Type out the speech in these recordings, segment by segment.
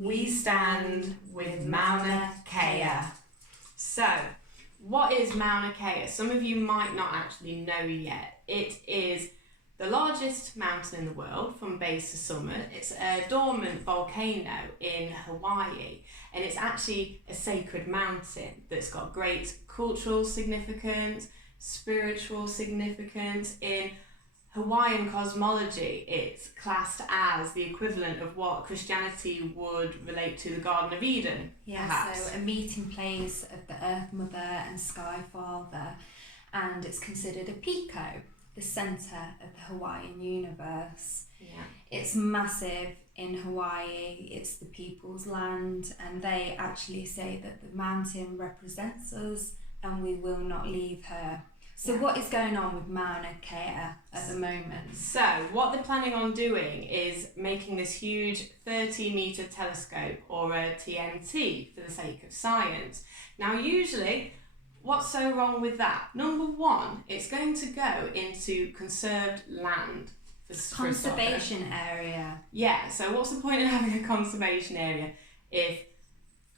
We stand with Mauna Kea. So, what is Mauna Kea? Some of you might not actually know yet. It is the largest mountain in the world from base to summit. It's a dormant volcano in Hawaii, and it's actually a sacred mountain that's got great cultural significance, spiritual significance. In Hawaiian cosmology, it's classed as the equivalent of what Christianity would relate to the Garden of Eden. Yeah, perhaps. So a meeting place of the Earth Mother and Sky Father, and it's considered a pico, the centre of the Hawaiian universe. Yeah. It's massive in Hawaii, it's the people's land, and they actually say that the mountain represents us and we will not leave her. So what is going on with Mauna Kea at the moment? So what they're planning on doing is making this huge 30-metre telescope, or a TNT, for the sake of science. Now usually, what's so wrong with that? Number one, it's going to go into conserved land. Conservation area. Yeah, so what's the point of having a conservation area if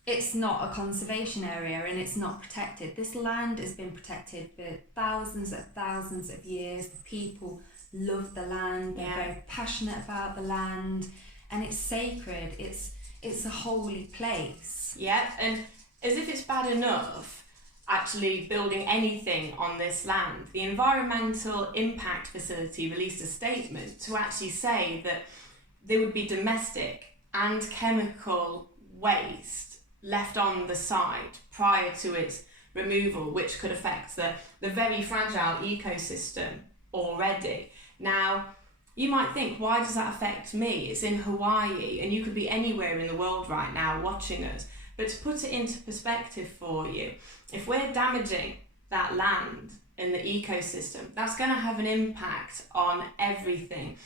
it's not a conservation area and it's not protected? This land has been protected for thousands of years. The people love the land, they're very passionate about the land, and it's sacred, it's a holy place. Yeah, and as if it's bad enough actually building anything on this land, the Environmental Impact Facility released a statement to actually say that there would be domestic and chemical waste left on the site prior to its removal, which could affect the very fragile ecosystem already. Now, you might think, why does that affect me? It's in Hawaii, and you could be anywhere in the world right now watching us. But to put it into perspective for you, if we're damaging that land and the ecosystem, that's going to have an impact on everything.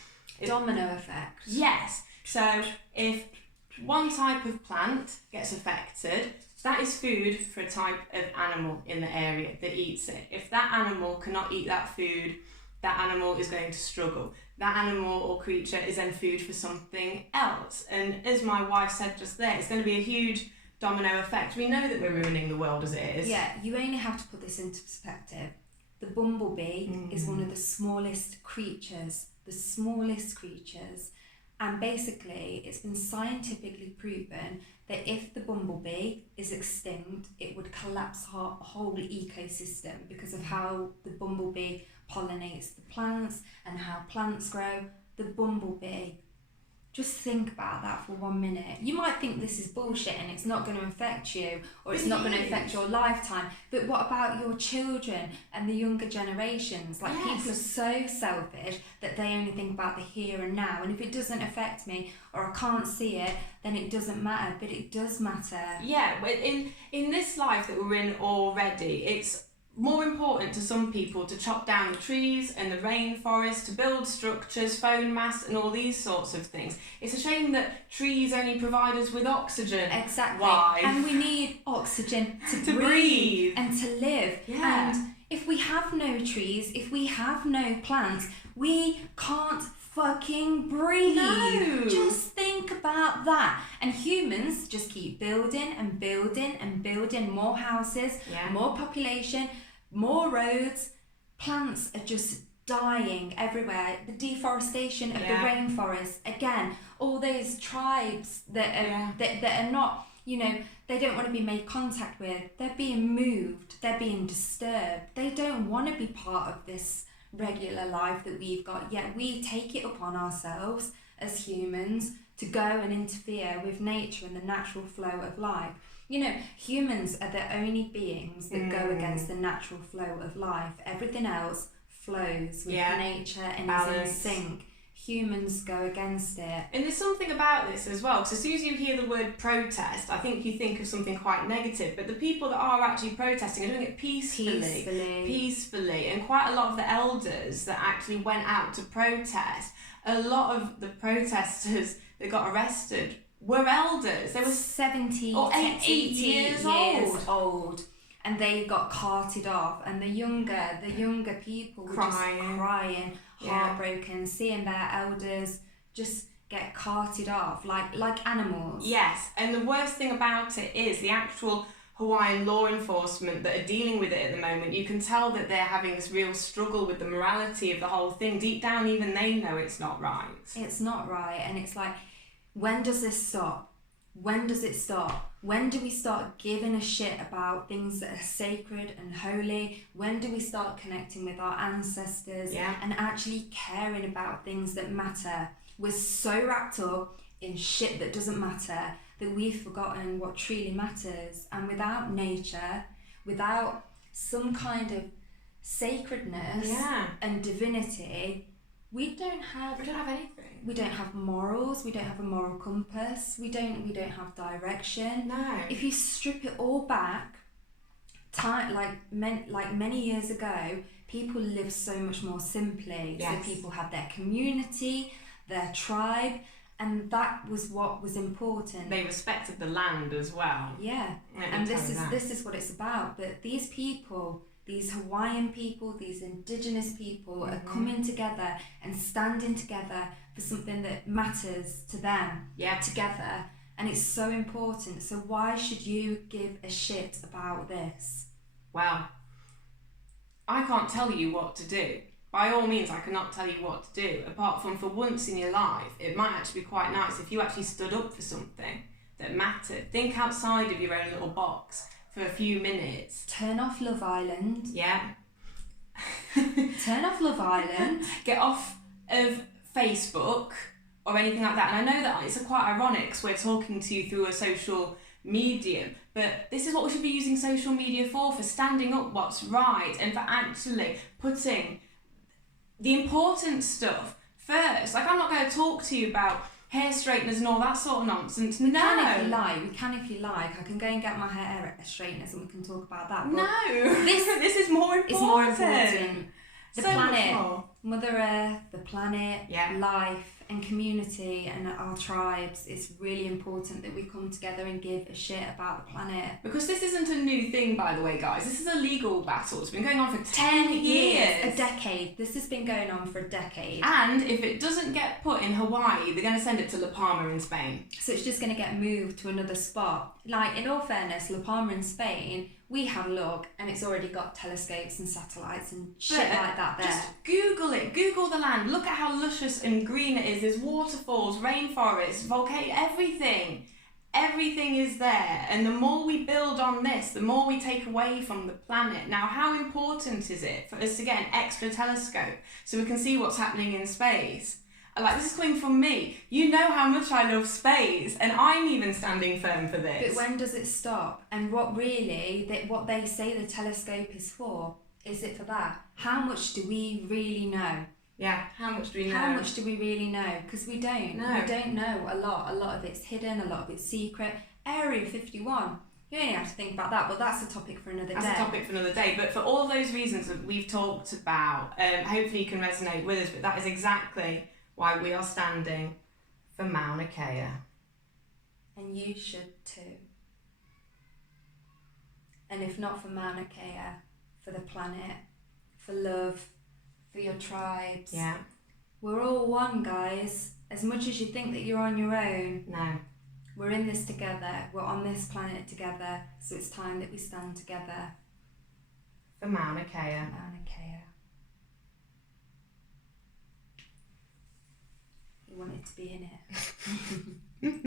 Domino effect. Yes. So if one type of plant gets affected, that is food for a type of animal in the area that eats it. If that animal cannot eat that food, that animal is going to struggle. That animal or creature is then food for something else. And as my wife said just there, it's going to be a huge domino effect. We know that we're ruining the world as it is. Yeah, you only have to put this into perspective. The bumblebee is one of the smallest creatures, and basically it's been scientifically proven that if the bumblebee is extinct, it would collapse our whole ecosystem because of how the bumblebee pollinates the plants and how plants grow. The bumblebee, just think about that for 1 minute. You might think this is bullshit and it's not going to affect you, or it's not going to affect your lifetime, but what about your children and the younger generations? Like, people are so selfish that they only think about the here and now, and if it doesn't affect me or I can't see it, then it doesn't matter, but it does matter. Yeah, but in this life that we're in already, it's more important to some people to chop down the trees and the rainforest, to build structures, phone masts and all these sorts of things. It's a shame that trees only provide us with oxygen. Exactly. Why? And we need oxygen to breathe and to live. Yeah. And if we have no trees, if we have no plants, we can't fucking breathe. No. Just think about that. And humans just keep building and building and building more houses, more population, more roads. Plants are just dying everywhere. The deforestation of the rainforest, again, all those tribes that are not, they don't want to be made contact with. They're being moved, they're being disturbed. They don't want to be part of this regular life that we've got, yet we take it upon ourselves as humans to go and interfere with nature and the natural flow of life. Humans are the only beings that go against the natural flow of life. Everything else flows with nature and is in sync. Humans go against it. And there's something about this as well, because as soon as you hear the word protest, I think you think of something quite negative, but the people that are actually protesting are doing it peacefully. And quite a lot of the elders that actually went out to protest, a lot of the protesters that got arrested were elders. They were 70 or 80 years old. And they got carted off, and the younger people were just crying, heartbroken, seeing their elders just get carted off like animals. Yes, and the worst thing about it is the actual Hawaiian law enforcement that are dealing with it at the moment. You can tell that they're having this real struggle with the morality of the whole thing. Deep down, even they know it's not right. It's not right, and it's like, when does this stop? When does it stop? When do we start giving a shit about things that are sacred and holy? When do we start connecting with our ancestors and actually caring about things that matter? We're so wrapped up in shit that doesn't matter that we've forgotten what truly matters. And without nature, without some kind of sacredness and divinity, we don't have anything. We don't have morals. We don't have a moral compass. We don't have direction. No. If you strip it all back, many years ago, people lived so much more simply. Yes. So people had their community, their tribe, and that was what was important. They respected the land as well. Yeah, and this is what it's about. But these people, these Hawaiian people, these indigenous people are coming together and standing together for something that matters to them together. And it's so important. So why should you give a shit about this? Well, I can't tell you what to do. By all means, I cannot tell you what to do, apart from for once in your life, it might actually be quite nice if you actually stood up for something that mattered. Think outside of your own little box for a few minutes. Turn off Love Island. Yeah. Turn off Love Island. Get off of Facebook or anything like that. And I know that it's quite ironic because we're talking to you through a social medium, but this is what we should be using social media for standing up what's right and for actually putting the important stuff first. Like, I'm not going to talk to you about hair straighteners and all that sort of nonsense. We can if you like. I can go and get my hair straighteners and we can talk about that. But no, this is more important. It's more important. The so planet, Mother Earth, the planet, yeah. life and community and our tribes. It's really important that we come together and give a shit about the planet. Because this isn't a new thing, by the way, guys. This is a legal battle. It's been going on for 10 years. A decade. This has been going on for a decade. And if it doesn't get put in Hawaii, they're going to send it to La Palma in Spain. So it's just going to get moved to another spot. Like, in all fairness, La Palma in Spain, we have a look and it's already got telescopes and satellites and shit like that there. Just Google it. Google the land. Look at how luscious and green it is. There's waterfalls, rainforests, volcanoes, everything. Everything is there. And the more we build on this, the more we take away from the planet. Now, how important is it for us to get an extra telescope so we can see what's happening in space? Like, this is coming from me. You know how much I love space, and I'm even standing firm for this. But when does it stop? And what they say the telescope is for, is it for that? How much do we really know? Yeah, how much do we know? How much do we really know? Because we don't. No. We don't know a lot. A lot of it's hidden, a lot of it's secret. Area 51. You only have to think about that, but that's a topic for another day. That's a topic for another day. But for all those reasons that we've talked about, hopefully you can resonate with us, but that is exactly why we are standing for Mauna Kea. And you should too. And if not for Mauna Kea, for the planet, for love, for your tribes. Yeah. We're all one, guys. As much as you think that you're on your own. No. We're in this together. We're on this planet together. So it's time that we stand together. For Mauna Kea. Mauna Kea. You wanted to be in it.